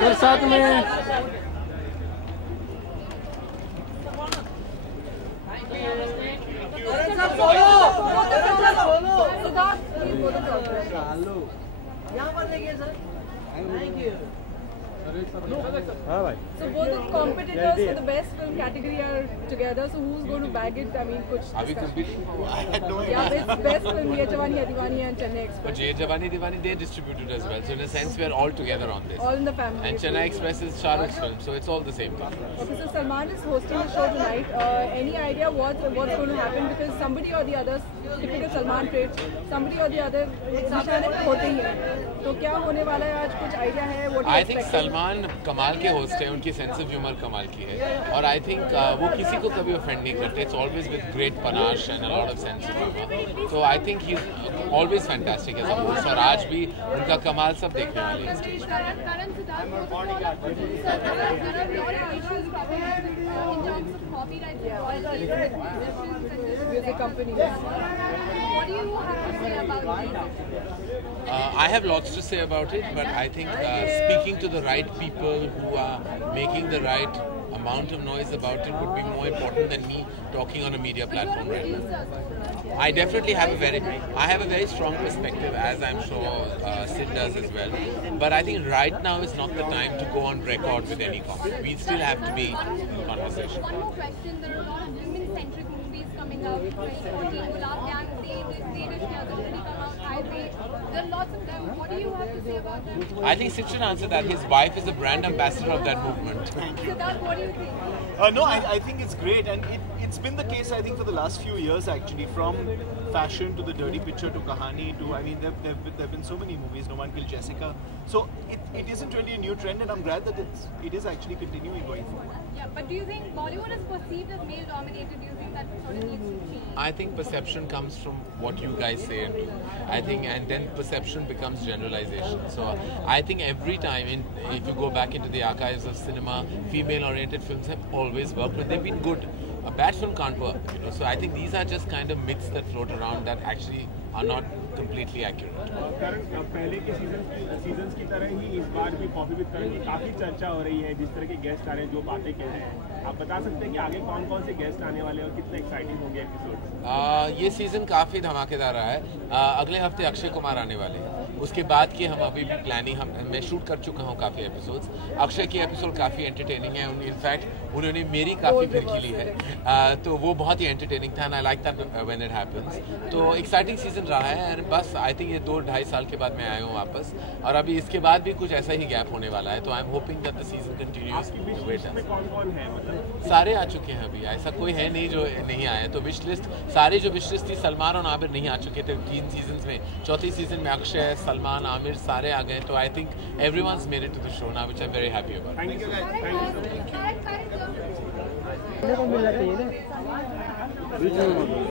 Sir साथ में यहाँ पर देखिए सर, थैंक यू। हाँ भाई। So both the competitors for the best film category are together. So who's going to bag it? I mean, कुछ. Are we competing? I had no idea. Yeah, it's best film. Ye Jawani Hai Diwani and Chennai Express. But Ye Jawani Diwani they distributed as well. So in a sense we are all together on this. All in the family. And Chennai Express is Shah Rukh's film, so it's all the same thing. Okay, so Salman is hosting the show tonight. Any idea what's going to happen? Because somebody or the other, typical Salman traits, somebody or the other निशाने पे होते ही हैं. तो क्या होने वाला है आज? कुछ आइडिया है? What do you I think expect? Salman कमाल के होस्ट हैं, उनकी सेंस ऑफ ह्यूमर कमाल की है और आई थिंक वो किसी को कभी ऑफेंड नहीं करते. It's always with great panache and a lot of sense of humour. तो I think he is always fantastic as a host और आज भी उनका कमाल सब देखने वाले हैं stage I have lots to say about it, but I think speaking to the right people who are making the right amount of noise about it would be more important than me talking on a media platform right now. I definitely have a very strong perspective, as I'm sure Sid does as well. But I think right now is not the time to go on record with any comment. We still have to be in conversation. One more question. There are a lot of women-centric movies coming out. 2014, Gulab Gang, they have already come out. There are lots of them. What do you have to say about them? I think Sid should answer that. His wife is a brand ambassador of that movement. Siddharth, what do you think? No, I think it's great, and it's been the case I think for the last few years actually, from fashion to the dirty picture to Kahani to, I mean there've been so many movies. No One Killed Jessica. So it isn't really a new trend, and I'm glad that it is actually continuing going forward. Yeah, but do you think Bollywood is perceived as male dominated? Do you think that sort of needs to change? I think perception comes from what you guys say and do. I think, and then perception becomes generalization. So I think every time, if you go back into the archives of cinema, female-oriented films have always worked, but they've been good. A bad film can't work, you know. So I think these are just kind of myths that float around that actually are not completely accurate. करण पहले के seasons की तरह ही इस बार भी coffee with करण की काफी चर्चा हो रही है. जिस तरह के गेस्ट आ रहे हैं, जो बातें कह रहे हैं, आप बता सकते हैं कि आगे कौन-कौन से गेस्ट आने वाले हैं और कितने एक्साइटिंग होंगे एपिसोड? ये सीजन काफी धमाकेदार रहा है. अगले हफ्ते अक्षय कुमार आने वाले हैं. उसके बाद की हम अभी भी प्लानिंग मैं शूट कर चुका हूँ काफ़ी एपिसोड्स. अक्षय की एपिसोड काफ़ी एंटरटेनिंग है. इनफैक्ट उन्होंने मेरी काफ़ी फिरकी ली है, तो वो बहुत ही एंटरटेनिंग था. And I like that when it happens. तो एक्साइटिंग सीजन रहा है. एंड बस आई थिंक ये 2-2.5 साल के बाद मैं आया हूँ वापस, और अभी इसके बाद भी कुछ ऐसा ही गैप होने वाला है. तो I am hoping that the season continues. कौन-कौन है मतलब? सारे आ चुके हैं अभी, ऐसा कोई है नहीं जो नहीं आए. तो विश लिस्ट, सारे जो विश लिस्ट थी, सलमान और आमिर नहीं आ चुके थे 3 सीजन में. चौथी सीजन में अक्षय, सलमान, आमिर सारे आ गए. तो I think everyone's made it to the show now, which I'm very happy about. Thank you guys. Thank you.